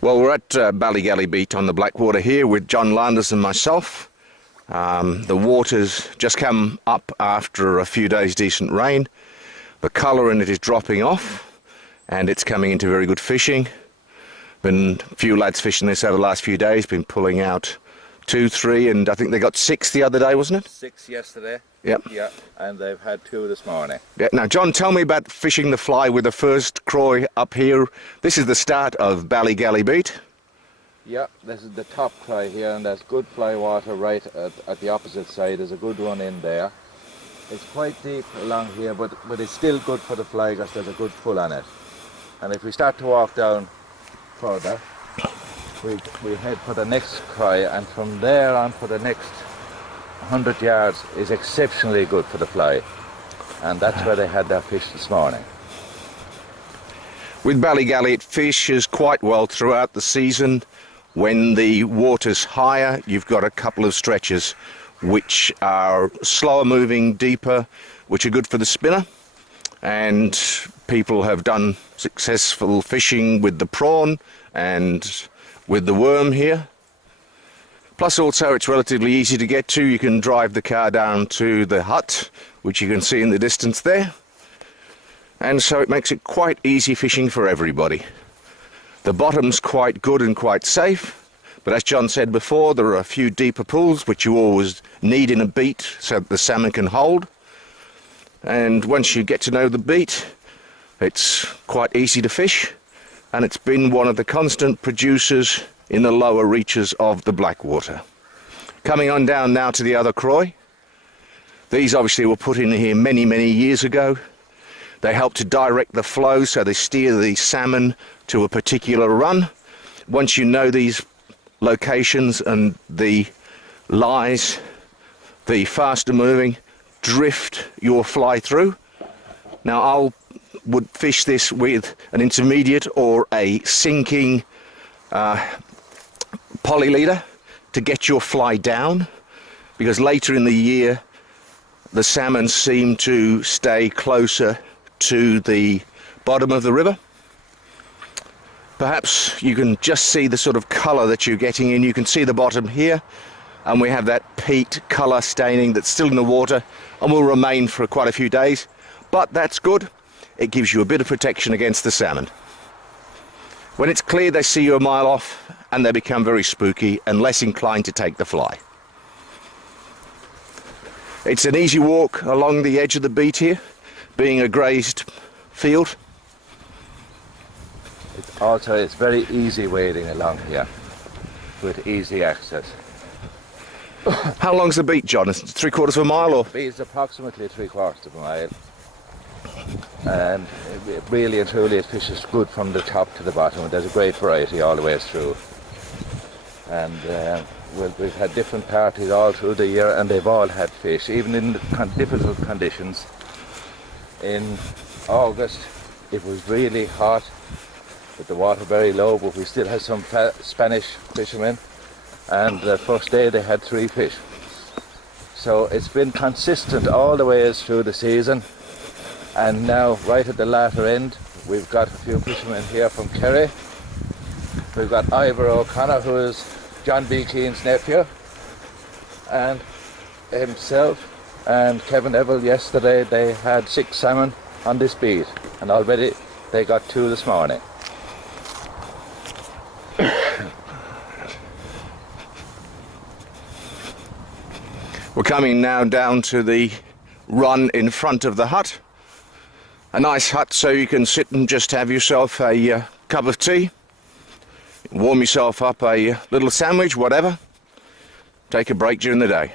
Well, we're at Ballygally Beach on the Blackwater here with John Landers and myself. The water's just come up after a few days' decent rain. The colour in it is dropping off and it's coming into very good fishing. Been a few lads fishing this over the last few days, been pulling out 2, 3 and I think they got 6 the other day, wasn't it? 6 yesterday. Yep. Yeah, and they've had 2 this morning. Yeah. Now, John, tell me about fishing the fly with the first croy up here. This is the start of Ballygally Beach. Yeah, this is the top cry here, and there's good fly water right at the opposite side. There's a good one in there. It's quite deep along here, but it's still good for the fly because there's a good pull on it. And if we start to walk down further, we head for the next cry, and from there on for the next 100 yards is exceptionally good for the fly. And that's where they had their fish this morning. With Ballygally, it fishes quite well throughout the season. When the water's higher, you've got a couple of stretches which are slower moving, deeper, which are good for the spinner. And people have done successful fishing with the prawn and with the worm here. Plus also it's relatively easy to get to. You can drive the car down to the hut, which you can see in the distance there. And so it makes it quite easy fishing for everybody. The bottom's quite good and quite safe, but as John said before, there are a few deeper pools which you always need in a beat so that the salmon can hold. And once you get to know the beat, it's quite easy to fish, and it's been one of the constant producers in the lower reaches of the Blackwater. Coming on down now to the other croy. These obviously were put in here many, many years ago. They help to direct the flow, so they steer the salmon to a particular run. Once you know these locations and the lies, the faster moving drift your fly through. Now I would fish this with an intermediate or a sinking poly leader to get your fly down, because later in the year the salmon seem to stay closer to the bottom of the river. Perhaps you can just see the sort of colour that you're getting in. You can see the bottom here, and we have that peat colour staining that's still in the water and will remain for quite a few days, but that's good. It gives you a bit of protection against the salmon. When it's clear, they see you a mile off and they become very spooky and less inclined to take the fly. It's an easy walk along the edge of the beat here, being a grazed field. It's very easy wading along here with easy access. How long's the beat, John? Is it 3/4 of a mile or? The beat is approximately 3/4 of a mile. And it really and truly it fishes good from the top to the bottom. There's a great variety all the way through. And we've had different parties all through the year, and they've all had fish, even in the difficult conditions. In August it was really hot with the water very low, but we still had some Spanish fishermen, and the first day they had 3 fish. So it's been consistent all the way through the season, and now right at the latter end we've got a few fishermen here from Kerry. We've got Ivor O'Connor, who is John B. Keane's nephew, and himself and Kevin Neville. Yesterday they had 6 salmon on this beat, and already they got 2 this morning. We're coming now down to the run in front of the hut. A nice hut so you can sit and just have yourself a cup of tea, warm yourself up a little sandwich, whatever. Take a break during the day.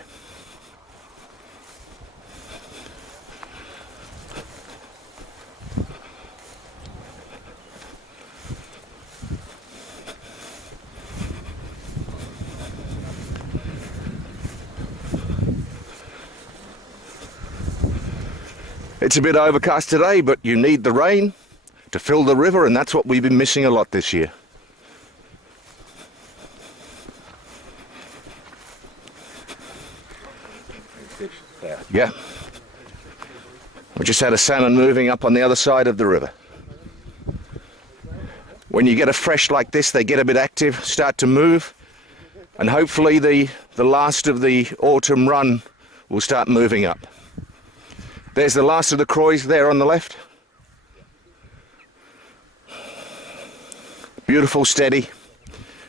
It's a bit overcast today, but you need the rain to fill the river, and that's what we've been missing a lot this year. Yeah. We just had a salmon moving up on the other side of the river. When you get a fresh like this, they get a bit active, start to move, and hopefully the last of the autumn run will start moving up. There's the last of the Croys there on the left. Beautiful, steady,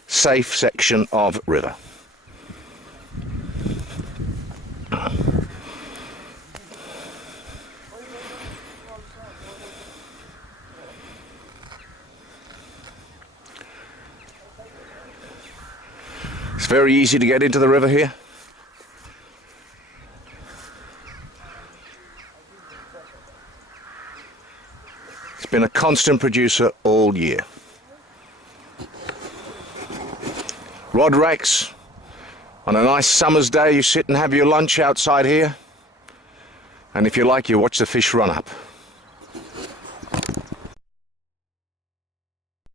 safe section of river. It's very easy to get into the river here. It's been a constant producer all year. Rod racks. On a nice summer's day, you sit and have your lunch outside here. And if you like, you watch the fish run up.